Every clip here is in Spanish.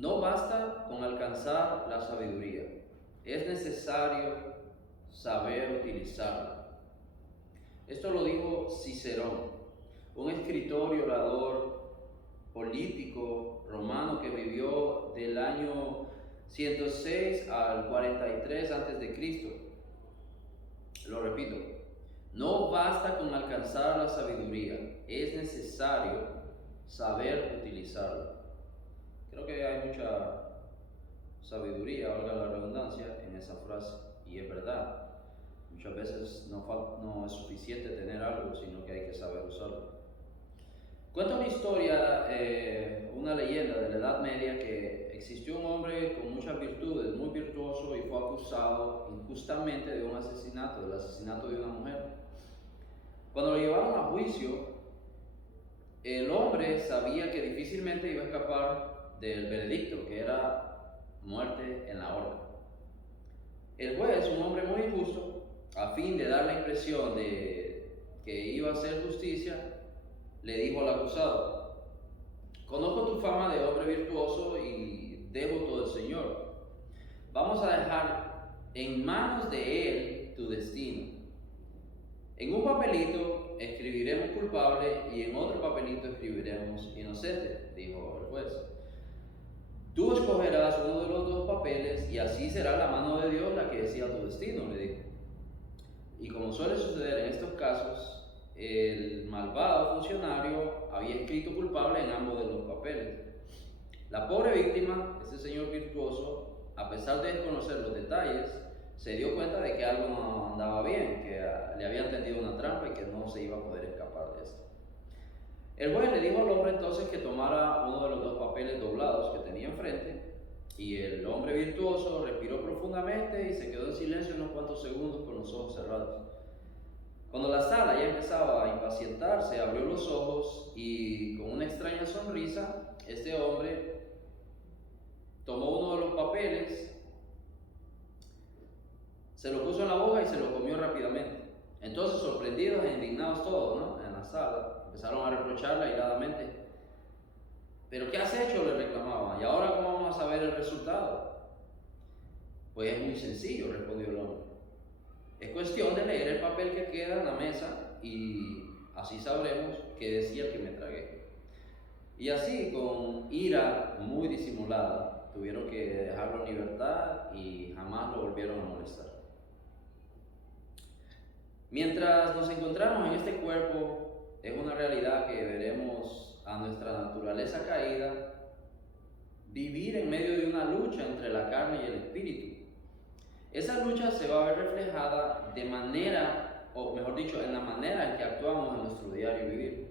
No basta con alcanzar la sabiduría, es necesario saber utilizarla. Esto lo dijo Cicerón, un escritor y orador político romano que vivió del año 106 al 43 a.C. Lo repito, no basta con alcanzar la sabiduría, es necesario saber utilizarla. Creo que hay mucha sabiduría, valga la redundancia, en esa frase, y es verdad. Muchas veces no es suficiente tener algo, sino que hay que saber usarlo. Cuenta una historia, una leyenda de la Edad Media, que existió un hombre con muchas virtudes, muy virtuoso, y fue acusado injustamente de un asesinato, del asesinato de una mujer. Cuando lo llevaron a juicio, el hombre sabía que difícilmente iba a escapar del veredicto, que era muerte en la horca. El juez, un hombre muy injusto, a fin de dar la impresión de que iba a hacer justicia, le dijo al acusado: conozco tu fama de hombre virtuoso y devoto del Señor. Vamos a dejar en manos de Él tu destino. En un papelito escribiremos culpable y en otro papelito escribiremos inocente, dijo el juez. Tú escogerás uno de los dos papeles y así será la mano de Dios la que decida tu destino, le dijo. Y como suele suceder en estos casos, el malvado funcionario había escrito culpable en ambos de los papeles. La pobre víctima, ese señor virtuoso, a pesar de desconocer los detalles, se dio cuenta de que algo no andaba bien, que le habían tendido una trampa y que no se iba a poder escapar de esto. El juez le dijo al hombre entonces que tomara uno de los dos papeles doblados que tenía enfrente, y el hombre virtuoso respiró profundamente y se quedó en silencio unos cuantos segundos con los ojos cerrados. Cuando la sala ya empezaba a impacientarse, abrió los ojos y con una extraña sonrisa, este hombre tomó uno de los papeles, se lo puso en la boca y se lo comió rápidamente. Entonces, sorprendidos e indignados todos, ¿no?, en la sala, empezaron a reprocharle airadamente. ¿Pero qué has hecho?, le reclamaban. ¿Y ahora cómo vamos a saber el resultado? Pues es muy sencillo, respondió el hombre. Es cuestión de leer el papel que queda en la mesa y así sabremos qué decía el que me tragué. Y así, con ira muy disimulada, tuvieron que dejarlo en libertad y jamás lo volvieron a molestar. Mientras nos encontramos en este cuerpo, es una realidad que veremos a nuestra naturaleza caída vivir en medio de una lucha entre la carne y el espíritu. Esa lucha se va a ver reflejada de manera, o mejor dicho, en la manera en que actuamos en nuestro diario vivir.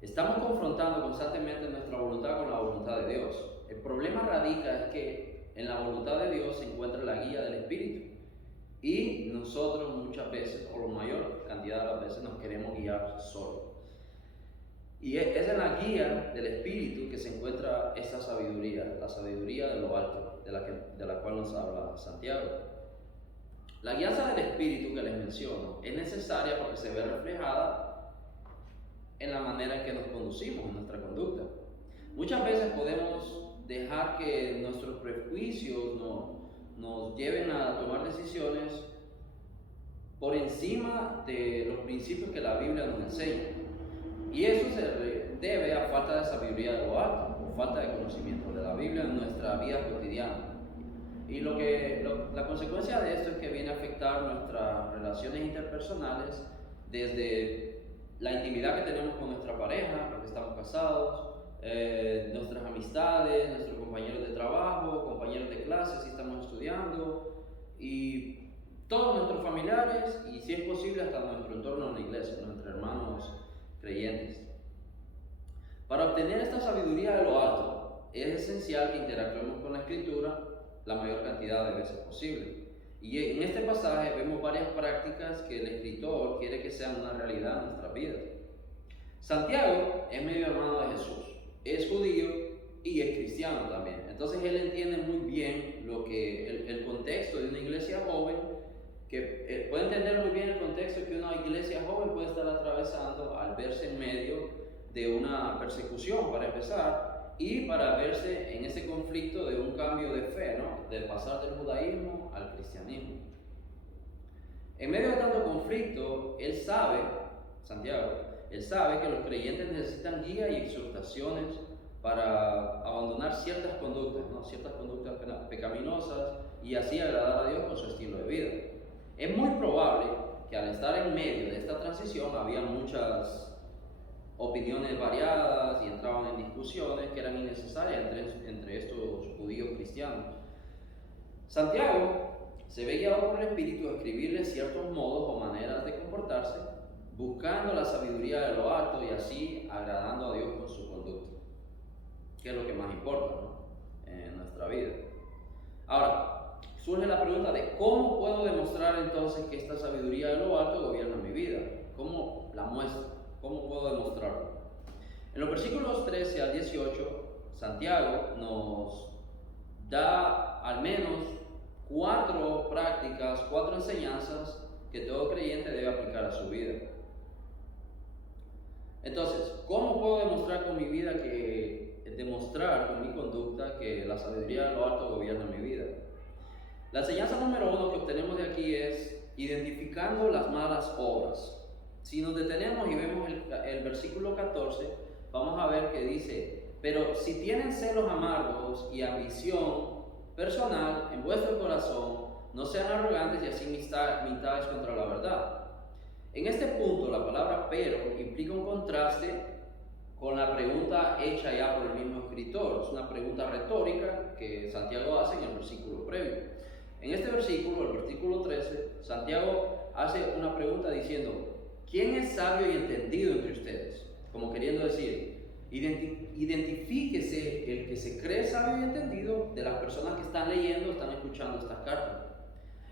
Estamos confrontando constantemente nuestra voluntad con la voluntad de Dios. El problema radica es que en la voluntad de Dios se encuentra la guía del Espíritu. Y nosotros muchas veces, o la mayor cantidad de las veces, nos queremos guiar solos. Y es en la guía del Espíritu que se encuentra esta sabiduría, la sabiduría de lo alto, de la cual nos habla Santiago. La guianza del Espíritu que les menciono es necesaria porque se ve reflejada en la manera en que nos conducimos, en nuestra conducta. Muchas veces podemos dejar que nuestros prejuicios nos lleven a tomar decisiones por encima de los principios que la Biblia nos enseña. Y eso se debe a falta de sabiduría de lo alto, o falta de conocimiento de la Biblia en nuestra vida cotidiana. Y la consecuencia de esto es que viene a afectar nuestras relaciones interpersonales, desde la intimidad que tenemos con nuestra pareja, los que estamos casados, nuestras amistades, nuestros compañeros de trabajo, compañeros de clase si estamos estudiando, y todos nuestros familiares, y si es posible hasta nuestro entorno en la iglesia, nuestros hermanos creyentes. Para obtener esta sabiduría de lo alto, es esencial que interactuemos con la Escritura la mayor cantidad de veces posible. Y en este pasaje vemos varias prácticas que el escritor quiere que sean una realidad en nuestras vidas. Santiago es medio hermano de Jesús, es judío y es cristiano también. Entonces él entiende muy bien el contexto de una iglesia joven, que puede entender muy bien el contexto que una iglesia joven puede estar atravesando al verse en medio de una persecución, para empezar, y para verse en ese conflicto conflicto de un cambio de fe, ¿no? De pasar del judaísmo al cristianismo. En medio de tanto conflicto, él sabe, Santiago, él sabe que los creyentes necesitan guía y exhortaciones para abandonar ciertas conductas, ¿no? Ciertas conductas pecaminosas y así agradar a Dios con su estilo de vida. Es muy probable que al estar en medio de esta transición había muchas opiniones variadas y entraban en discusiones que eran innecesarias entre estos judíos cristianos. Santiago se ve guiado por el Espíritu a escribirle ciertos modos o maneras de comportarse, buscando la sabiduría de lo alto y así agradando a Dios con su conducta, que es lo que más importa, ¿no? En nuestra vida. Ahora, surge la pregunta de cómo puedo demostrar entonces que esta sabiduría de lo alto gobierna mi vida. ¿Cómo la muestro? ¿Cómo puedo demostrarlo? En los versículos 13 al 18, Santiago nos da al menos 4 prácticas, 4 enseñanzas que todo creyente debe aplicar a su vida. Entonces, ¿cómo puedo demostrar con mi vida demostrar con mi conducta que la sabiduría de lo alto gobierna mi vida? La enseñanza número 1 que obtenemos de aquí es identificando las malas obras. Si nos detenemos y vemos el versículo 14, vamos a ver que dice: pero si tienen celos amargos y ambición personal en vuestro corazón, no sean arrogantes y así mitades contra la verdad. En este punto, la palabra pero implica un contraste con la pregunta hecha ya por el mismo escritor. Es una pregunta retórica que Santiago hace en el versículo previo. En este versículo, el versículo 13, Santiago hace una pregunta diciendo: ¿quién es sabio y entendido entre ustedes? Como queriendo decir, identifíquese el que se cree sabio y entendido de las personas que están leyendo, están escuchando estas cartas.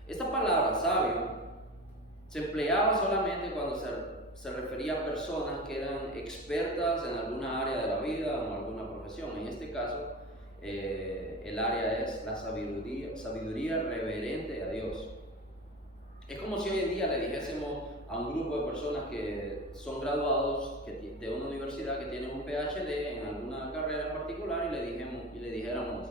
Esta palabra sabio se empleaba solamente cuando se refería a personas que eran expertas en alguna área de la vida o en alguna profesión. En este caso, el área es la sabiduría reverente a Dios. Es como si hoy en día le dijésemos a un grupo de personas que son graduados de una universidad que tienen un PhD en alguna carrera en particular y le dijéramos: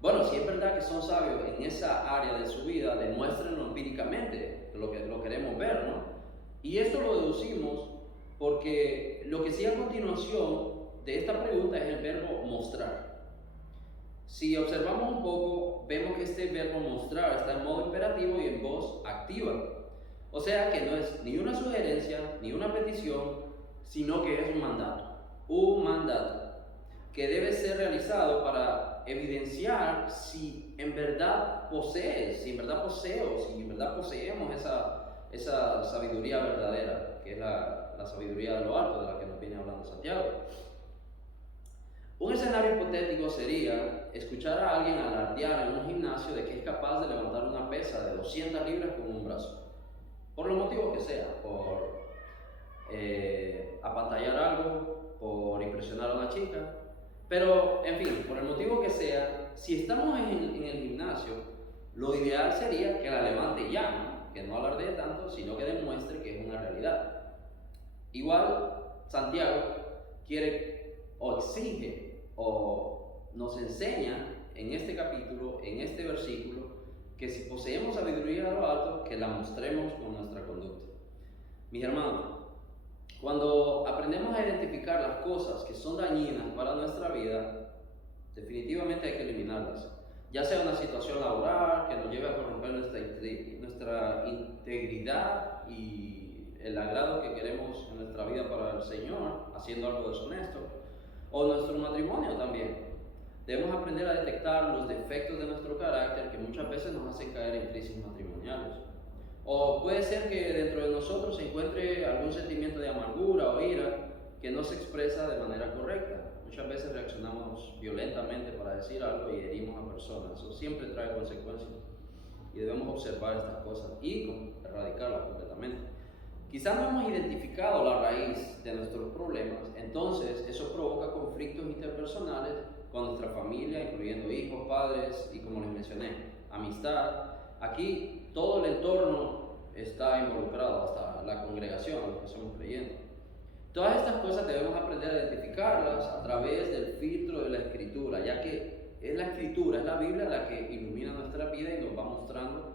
bueno, si es verdad que son sabios en esa área de su vida, demuéstrenlo empíricamente, lo queremos ver, ¿no? Y esto lo deducimos porque lo que sigue a continuación de esta pregunta es el verbo mostrar. Si observamos un poco, vemos que este verbo mostrar está en modo imperativo y en voz activa. O sea que no es ni una sugerencia ni una petición, sino que es un mandato. Un mandato que debe ser realizado para evidenciar si en verdad posees, si en verdad poseo, si en verdad poseemos esa sabiduría verdadera, que es la sabiduría de lo alto, de la que nos viene hablando Santiago. Un escenario hipotético sería escuchar a alguien alardear en un gimnasio de que es capaz de levantar una pesa de 200 libras con un brazo, por los motivos que sea, por apantallar algo, por impresionar a una chica, pero en fin, por el motivo que sea, si estamos en el gimnasio, lo ideal sería que la levante ya, ¿no? Que no alardee tanto, sino que demuestre que es una realidad. Igual, Santiago quiere o exige o nos enseña en este capítulo, en este versículo, que si poseemos sabiduría de lo alto, que la mostremos con nuestra conducta. Mis hermanos, cuando aprendemos a identificar las cosas que son dañinas para nuestra vida, definitivamente hay que eliminarlas. Ya sea una situación laboral que nos lleve a corromper nuestra integridad y el agrado que queremos en nuestra vida para el Señor, haciendo algo deshonesto, o nuestro matrimonio también. Debemos aprender a detectar los defectos de nuestro carácter que muchas veces nos hacen caer en crisis matrimoniales. O puede ser que dentro de nosotros se encuentre algún sentimiento de amargura o ira que no se expresa de manera correcta. Muchas veces reaccionamos violentamente para decir algo y herimos a personas. Eso siempre trae consecuencias y debemos observar estas cosas y erradicarlas completamente. Quizás no hemos identificado la raíz de nuestros problemas, entonces eso provoca conflictos interpersonales con nuestra familia, incluyendo hijos, padres y, como les mencioné, amistad. Aquí todo el entorno está involucrado, hasta la congregación, los que somos creyentes. Todas estas cosas debemos aprender a identificarlas a través del filtro de la Escritura, ya que es la Escritura, es la Biblia la que ilumina nuestra vida y nos va mostrando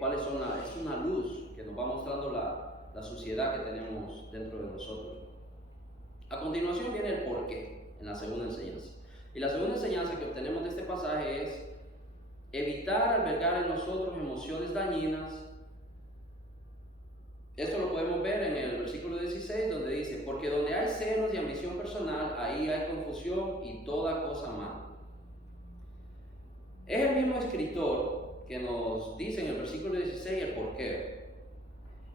cuáles son es una luz que nos va mostrando la suciedad que tenemos dentro de nosotros. A continuación viene el porqué en la segunda enseñanza. Y la segunda enseñanza que obtenemos de este pasaje es evitar albergar en nosotros emociones dañinas. Esto lo podemos ver en el versículo 16, donde dice: porque donde hay celos y ambición personal, ahí hay confusión y toda cosa mala. Es el mismo escritor que nos dice en el versículo 16 el porqué.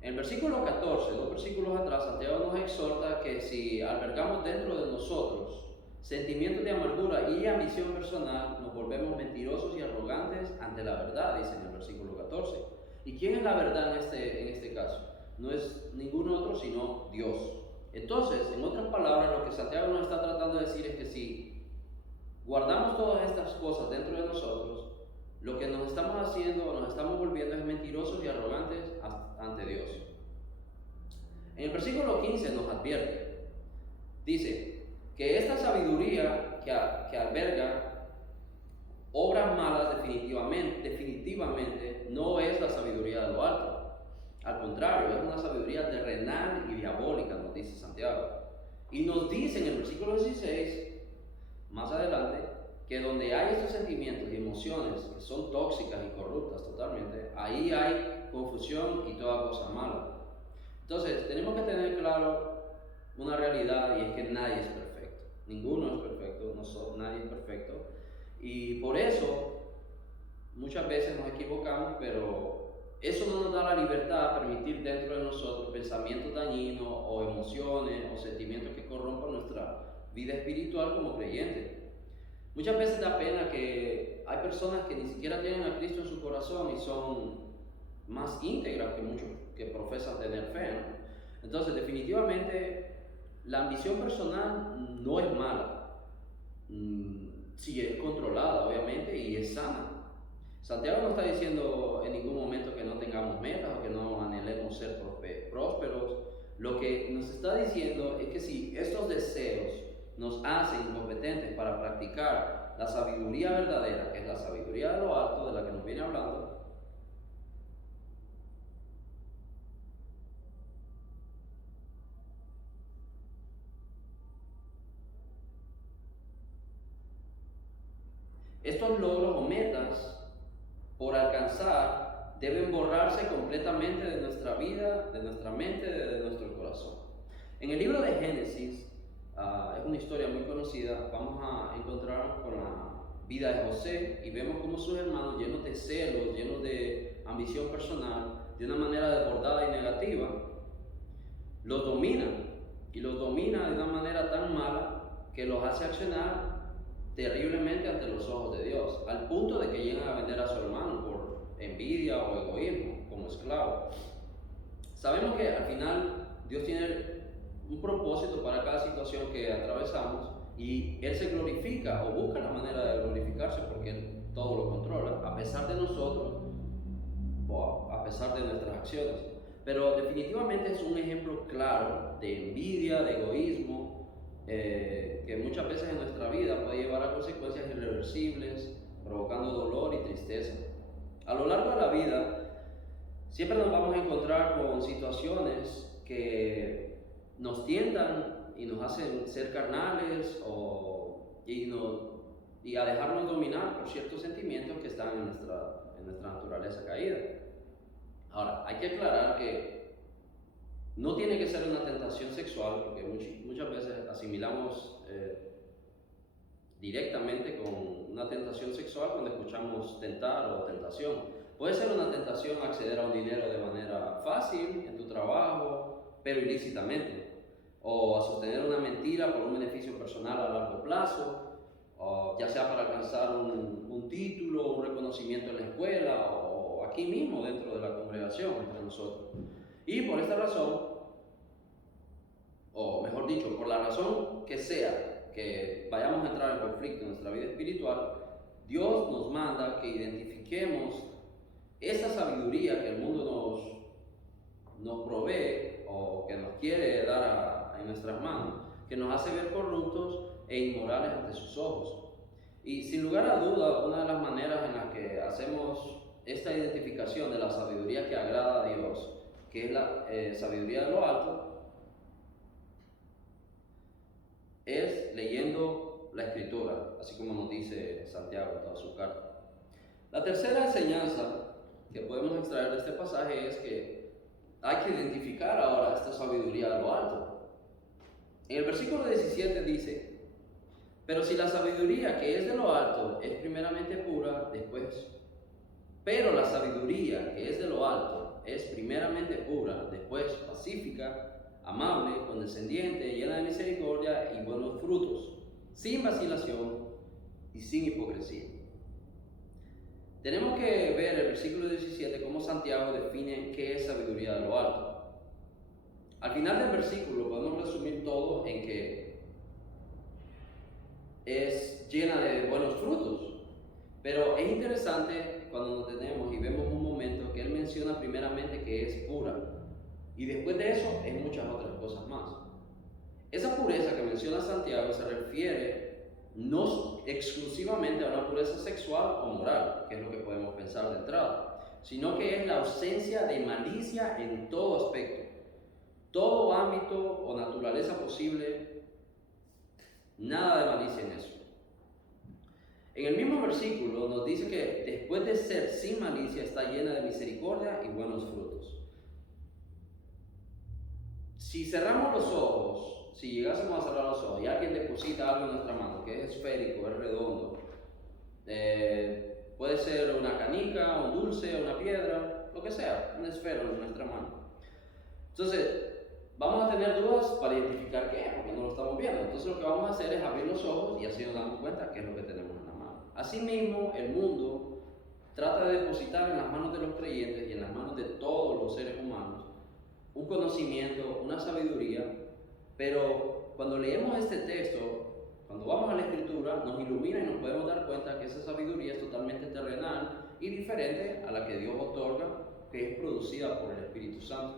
En el versículo 14, dos versículos atrás, Santiago nos exhorta que si albergamos dentro de nosotros sentimientos de amargura y ambición personal, nos volvemos mentirosos y arrogantes ante la verdad, dice en el versículo 14. ¿Y quién es la verdad en este caso? No es ningún otro sino Dios. Entonces, en otras palabras, lo que Santiago nos está tratando de decir es que si guardamos todas estas cosas dentro de nosotros, lo que nos estamos haciendo o nos estamos volviendo es mentirosos y arrogantes ante Dios. En el versículo 15 nos advierte, dice que esta sabiduría que alberga obras malas definitivamente no es la sabiduría de lo alto. Al contrario, es una sabiduría terrenal y diabólica, nos dice Santiago. Y nos dice en el versículo 16, más adelante, que donde hay estos sentimientos y emociones que son tóxicas y corruptas totalmente, ahí hay confusión y toda cosa mala. Entonces, tenemos que tener claro una realidad, y es que nadie es perfecto. Ninguno es perfecto, nadie es perfecto. Y por eso, muchas veces nos equivocamos, pero eso no nos da la libertad de permitir dentro de nosotros pensamientos dañinos o emociones o sentimientos que corrompan nuestra vida espiritual como creyentes. Muchas veces da pena que hay personas que ni siquiera tienen a Cristo en su corazón y son más íntegras que muchos que profesan tener fe, ¿no? Entonces, definitivamente, la ambición personal no es mala, si es controlada, obviamente, y es sana. Santiago no está diciendo en ningún momento que no tengamos metas o que no anhelemos ser prósperos. Lo que nos está diciendo es que si estos deseos nos hacen incompetentes para practicar la sabiduría verdadera, que es la sabiduría de lo alto, de la que nos viene hablando, estos logros o metas por alcanzar deben borrarse completamente de nuestra vida, de nuestra mente, de nuestro corazón. En el libro de Génesis, es una historia muy conocida, vamos a encontrarnos con la vida de José y vemos cómo sus hermanos, llenos de celos, llenos de ambición personal, de una manera desbordada y negativa, los dominan, y los domina de una manera tan mala que los hace accionar terriblemente ante los ojos de Dios, al punto de que llegan a vender a su hermano por envidia o egoísmo, como esclavo. Sabemos que al final Dios tiene un propósito para cada situación que atravesamos y Él se glorifica o busca la manera de glorificarse porque Él todo lo controla, a pesar de nosotros o a pesar de nuestras acciones. Pero definitivamente es un ejemplo claro de envidia, de egoísmo, que muchas veces en nuestra vida puede llevar a consecuencias irreversibles, provocando dolor y tristeza. A lo largo de la vida, siempre nos vamos a encontrar con situaciones que nos tientan y nos hacen ser carnales y a dejarnos dominar por ciertos sentimientos que están en nuestra naturaleza caída. Ahora, hay que aclarar que no tiene que ser una tentación sexual, porque muchas veces asimilamos directamente con una tentación sexual cuando escuchamos tentar o tentación. Puede ser una tentación acceder a un dinero de manera fácil en tu trabajo, pero ilícitamente, o a sostener una mentira por un beneficio personal a largo plazo, o ya sea para alcanzar un título, un reconocimiento en la escuela o aquí mismo dentro de la congregación entre nosotros. Y por esta razón, o mejor dicho, por la razón que sea que vayamos a entrar en conflicto en nuestra vida espiritual, Dios nos manda que identifiquemos esa sabiduría que el mundo nos provee o que nos quiere dar en nuestras manos, que nos hace ver corruptos e inmorales ante sus ojos. Y sin lugar a duda, una de las maneras en las que hacemos esta identificación de la sabiduría que agrada a Dios, que es la sabiduría de lo alto, es leyendo la Escritura, así como nos dice Santiago en toda su carta. La tercera enseñanza que podemos extraer de este pasaje es que hay que identificar ahora esta sabiduría de lo alto. En el versículo 17 dice: pero si la sabiduría que es de lo alto es primeramente pura, pero la sabiduría que es de lo alto es primeramente pura, después pacífica, amable, condescendiente, llena de misericordia y buenos frutos, sin vacilación y sin hipocresía. Tenemos que ver el versículo 17 cómo Santiago define qué es sabiduría de lo alto. Al final del versículo podemos resumir todo en que es llena de buenos frutos. Pero es interesante cuando nos detenemos y vemos un momento que él menciona primeramente que es pura. Y después de eso es muchas otras cosas más. Esa pureza que menciona Santiago se refiere no exclusivamente a una pureza sexual o moral, que es lo que podemos pensar de entrada, sino que es la ausencia de malicia en todo aspecto. Todo ámbito o naturaleza posible, nada de malicia en eso. En el mismo versículo nos dice que después de ser sin malicia está llena de misericordia y buenos frutos. Si cerramos los ojos, si llegásemos a cerrar los ojos y alguien deposita algo en nuestra mano, que es esférico, es redondo, puede ser una canica, un dulce, una piedra, lo que sea, una esfera en nuestra mano. Entonces, vamos a tener dudas para identificar qué es, porque no lo estamos viendo. Entonces lo que vamos a hacer es abrir los ojos y así nos damos cuenta qué es lo que tenemos en la mano. Asimismo, el mundo trata de depositar en las manos de los creyentes y en las manos de todos los seres humanos un conocimiento, una sabiduría, pero cuando leemos este texto, cuando vamos a la Escritura, nos ilumina y nos podemos dar cuenta que esa sabiduría es totalmente terrenal y diferente a la que Dios otorga, que es producida por el Espíritu Santo.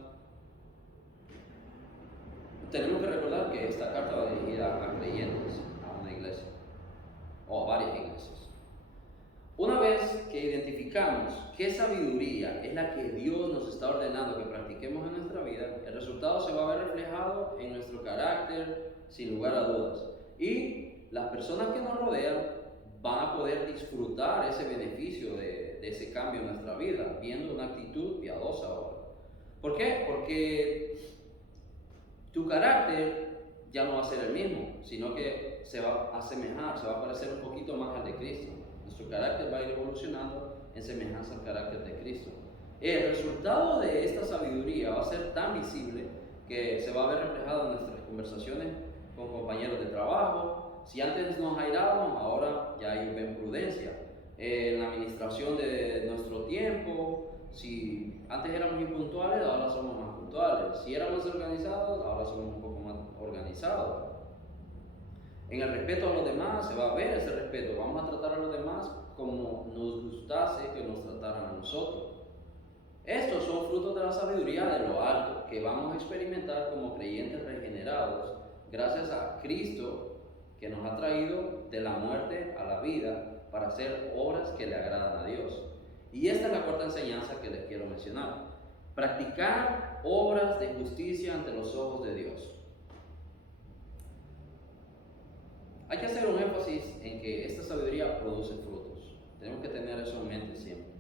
Tenemos que recordar que esta carta va dirigida a creyentes, a una iglesia, o a varias iglesias. Una vez que identificamos qué sabiduría es la que Dios nos está ordenando que practiquemos en nuestra vida, el resultado se va a ver reflejado en nuestro carácter, sin lugar a dudas. Y las personas que nos rodean van a poder disfrutar ese beneficio de ese cambio en nuestra vida, viendo una actitud piadosa ahora. ¿Por qué? Porque tu carácter ya no va a ser el mismo, sino que se va a asemejar, se va a parecer un poquito más al de Cristo. Nuestro carácter va a ir evolucionando en semejanza al carácter de Cristo. El resultado de esta sabiduría va a ser tan visible que se va a ver reflejado en nuestras conversaciones con compañeros de trabajo. Si antes nos airábamos, ahora ya hay prudencia. En la administración de nuestro tiempo, si antes éramos impuntuales, ahora somos más puntuales. Si éramos organizados, ahora somos un poco más organizados. En el respeto a los demás se va a ver ese respeto. Vamos a tratar a los demás como nos gustase que nos trataran a nosotros. Estos son frutos de la sabiduría de lo alto que vamos a experimentar como creyentes regenerados gracias a Cristo, que nos ha traído de la muerte a la vida para hacer obras que le agradan a Dios. Y esta es la cuarta enseñanza que les quiero mencionar: practicar obras de justicia ante los ojos de Dios. Hay que hacer un énfasis en que esta sabiduría produce frutos. Tenemos que tener eso en mente siempre.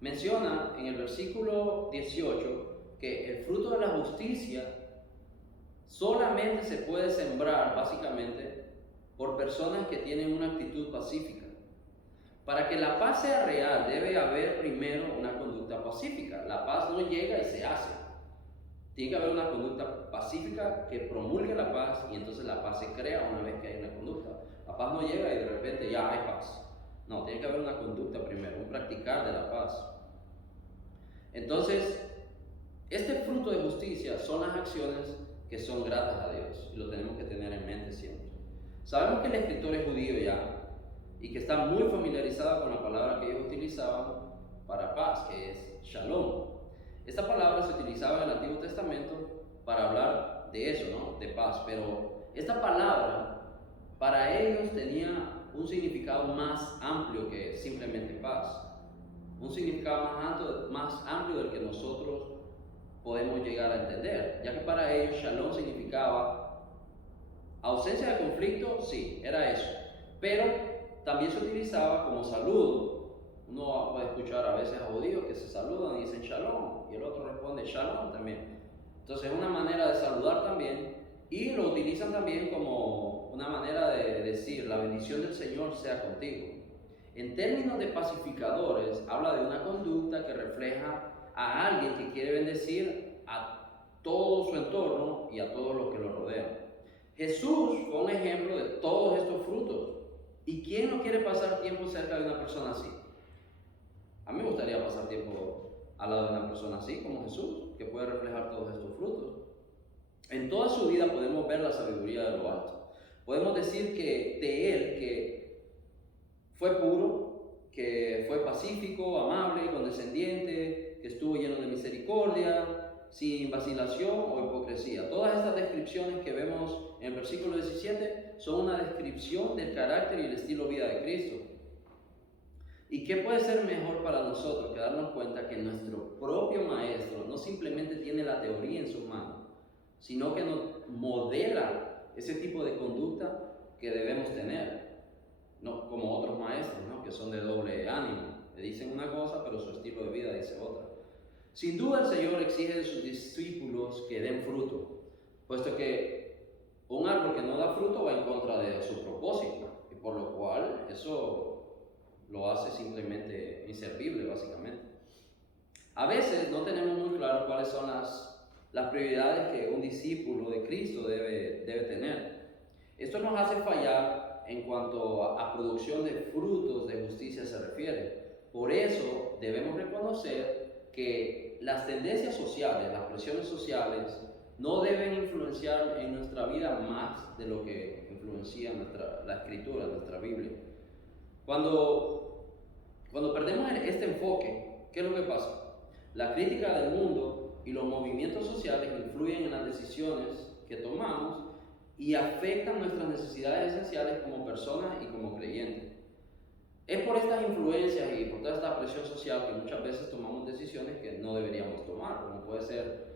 Menciona en el versículo 18 que el fruto de la justicia solamente se puede sembrar básicamente por personas que tienen una actitud pacífica. Para que la paz sea real debe haber primero una conducta pacífica. La paz no llega y se hace. Tiene que haber una conducta pacífica que promulgue la paz y entonces la paz se crea una vez que hay una conducta. La paz no llega y de repente ya hay paz. No, tiene que haber una conducta primero, un practicar de la paz. Entonces, este fruto de justicia son las acciones que son gratas a Dios y lo tenemos que tener en mente siempre. Sabemos que el escritor es judío ya y que está muy familiarizado con la palabra que ellos utilizaban para paz, que es shalom. Esta palabra se utilizaba en el Antiguo Testamento para hablar de eso, ¿no? De paz, pero esta palabra para ellos tenía un significado más amplio que simplemente paz. Un significado más amplio del que nosotros podemos llegar a entender, ya que para ellos Shalom significaba ausencia de conflicto, sí, era eso, pero también se utilizaba como saludo. Uno puede escuchar a veces a judíos que se saludan y dicen Shalom, y el otro responde Shalom también. Entonces es una manera de saludar también, y lo utilizan también como una manera de decir la bendición del Señor sea contigo. En términos de pacificadores, habla de una conducta que refleja a alguien que quiere bendecir a todo su entorno y a todos los que lo rodean. Jesús fue un ejemplo de todos estos frutos. ¿Y quién no quiere pasar tiempo cerca de una persona así? A mí me gustaría pasar tiempo al lado de una persona así como Jesús, que puede reflejar todos estos frutos. En toda su vida podemos ver la sabiduría de lo alto. Podemos decir que de él, que fue puro, que fue pacífico, amable, condescendiente, que estuvo lleno de misericordia, sin vacilación o hipocresía. Todas estas descripciones que vemos en el versículo 17 son una descripción del carácter y el estilo de vida de Cristo. ¿Y qué puede ser mejor para nosotros que darnos cuenta que nuestro propio Maestro no simplemente tiene la teoría en sus manos, sino que nos modela ese tipo de conducta que debemos tener? No como otros maestros, ¿no?, que son de doble ánimo, le dicen una cosa pero su estilo de vida dice otra. Sin duda el Señor exige de sus discípulos que den fruto, puesto que un árbol que no da fruto va en contra de su propósito, y por lo cual eso lo hace simplemente inservible, básicamente. A veces no tenemos muy claro cuáles son las prioridades que un discípulo de Cristo debe tener. Esto nos hace fallar en cuanto a producción de frutos de justicia se refiere. Por eso debemos reconocer que las tendencias sociales, las presiones sociales, no deben influenciar en nuestra vida más de lo que influencia la Escritura, nuestra Biblia. Cuando perdemos este enfoque, ¿qué es lo que pasa? La crítica del mundo y los movimientos sociales influyen en las decisiones que tomamos y afectan nuestras necesidades esenciales como personas y como creyentes. Es por estas influencias y por toda esta presión social que muchas veces tomamos decisiones que no deberíamos tomar, como puede ser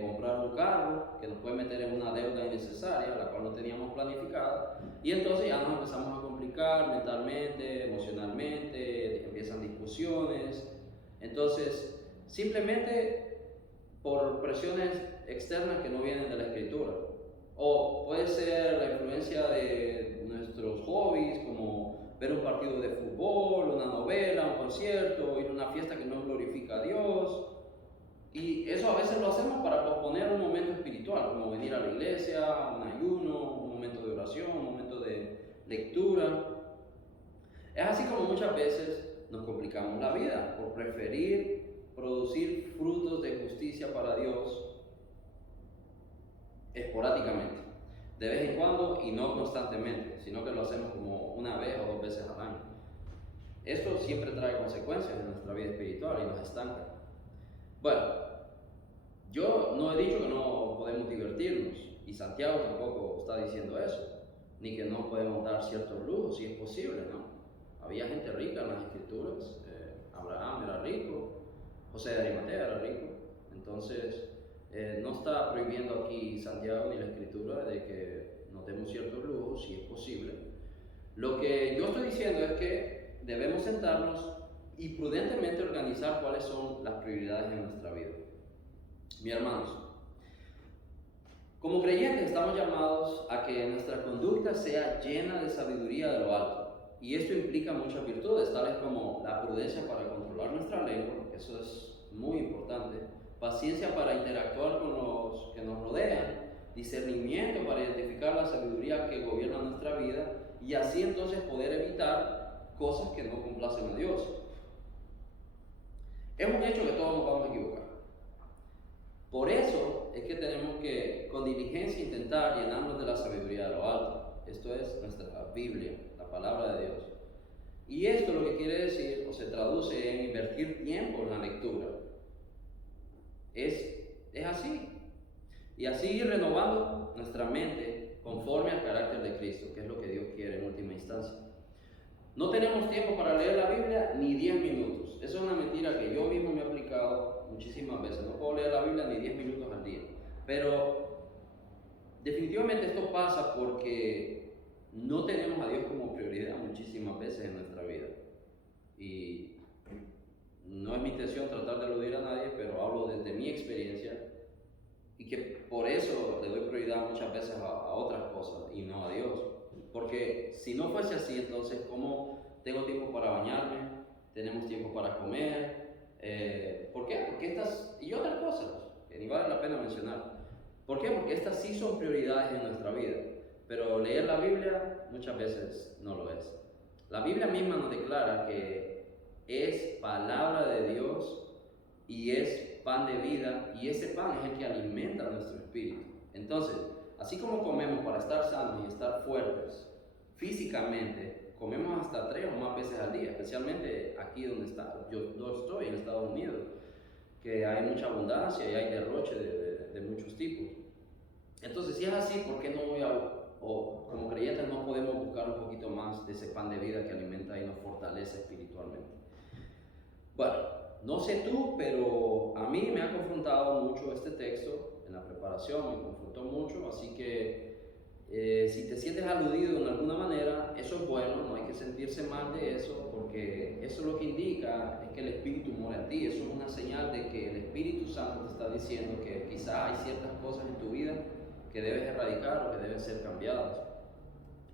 comprar un carro que nos puede meter en una deuda innecesaria, la cual no teníamos planificada, y entonces ya nos empezamos a complicar mentalmente, emocionalmente, empiezan discusiones. Entonces, simplemente por presiones externas que no vienen de la Escritura. O puede ser la influencia de nuestros hobbies, como ver un partido de fútbol, una novela, un concierto, ir a una fiesta que no glorifica a Dios. Y eso a veces lo hacemos para posponer un momento espiritual, como venir a la iglesia, un ayuno, un momento de oración, un momento de lectura. Es así como muchas veces nos complicamos la vida por preferir producir frutos de justicia para Dios esporádicamente, de vez en cuando y no constantemente, sino que lo hacemos como una vez o 2 veces al año. Esto siempre trae consecuencias en nuestra vida espiritual y nos estanca. Bueno, yo no he dicho que no podemos divertirnos, y Santiago tampoco está diciendo eso, ni que no podemos dar ciertos lujos, si es posible, ¿no? Había gente rica en las Escrituras, Abraham era rico, José de Arimatea era rico, entonces no está prohibiendo aquí Santiago ni la Escritura de que nos demos ciertos lujos, si es posible. Lo que yo estoy diciendo es que debemos sentarnos y prudentemente organizar cuáles son las prioridades en nuestra vida. Mis hermanos, como creyentes estamos llamados a que nuestra conducta sea llena de sabiduría de lo alto, y esto implica muchas virtudes, tales como la prudencia para controlar nuestra lengua, que eso es muy importante, paciencia para interactuar con los que nos rodean, discernimiento para identificar la sabiduría que gobierna nuestra vida, y así entonces poder evitar cosas que no complacen a Dios. Es un hecho que todos nos vamos a equivocar. Por eso es que tenemos que con diligencia intentar llenarnos de la sabiduría de lo alto. Esto es nuestra Biblia, la palabra de Dios. Y esto lo que quiere decir, o se traduce en invertir tiempo en la lectura. Es así. Y así ir renovando nuestra mente conforme al carácter de Cristo, que es lo que Dios quiere en última instancia. No tenemos tiempo para leer la Biblia ni 10 minutos. Eso es una mentira que yo mismo me he aplicado muchísimas veces. No puedo leer la Biblia ni 10 minutos al día. Pero definitivamente esto pasa porque no tenemos a Dios como prioridad muchísimas veces en nuestra vida. Y no es mi intención tratar de eludir a nadie, pero hablo desde mi experiencia y que por eso le doy prioridad muchas veces a otras cosas y no a Dios. Porque si no fuese así, entonces, ¿cómo tengo tiempo para bañarme? ¿Tenemos tiempo para comer? ¿Por qué? Porque estas y otras cosas que ni vale la pena mencionar. ¿Por qué? Porque estas sí son prioridades en nuestra vida, pero leer la Biblia muchas veces no lo es. La Biblia misma nos declara que es palabra de Dios y es pan de vida, y ese pan es el que alimenta nuestro espíritu. Entonces, así como comemos para estar sanos y estar fuertes físicamente, comemos hasta 3 o más veces al día, especialmente aquí donde yo estoy, en Estados Unidos, que hay mucha abundancia y hay derroche de muchos tipos. Entonces, si es así, ¿por qué no o como creyentes no podemos buscar un poquito más de ese pan de vida que alimenta y nos fortalece espiritualmente? Bueno, no sé tú, pero a mí me ha confrontado mucho este texto en la preparación, me confrontó mucho, así que si te sientes aludido en alguna manera, eso es bueno, no hay que sentirse mal de eso, porque eso lo que indica es que el Espíritu mora en ti. Eso es una señal de que el Espíritu Santo te está diciendo que quizás hay ciertas cosas en tu vida que debes erradicar o que deben ser cambiadas.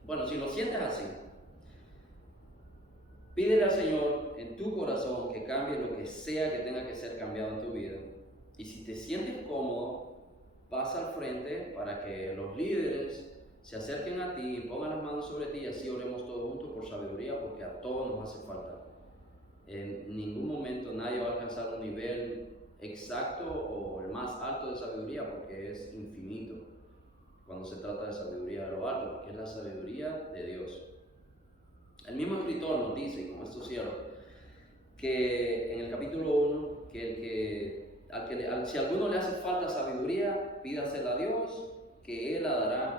Bueno, si lo sientes así, pídele al Señor en tu corazón que cambie lo que sea que tenga que ser cambiado en tu vida. Y si te sientes cómodo, pasa al frente para que los líderes se acerquen a ti y pongan las manos sobre ti, y así oremos todos juntos por sabiduría, porque a todos nos hace falta. En ningún momento nadie va a alcanzar un nivel exacto o el más alto de sabiduría, porque es infinito cuando se trata de sabiduría de lo alto, porque es la sabiduría de Dios. El mismo escritor nos dice, y con esto cierro, que en el capítulo 1, si a alguno le hace falta sabiduría, pídasela a Dios, que Él la dará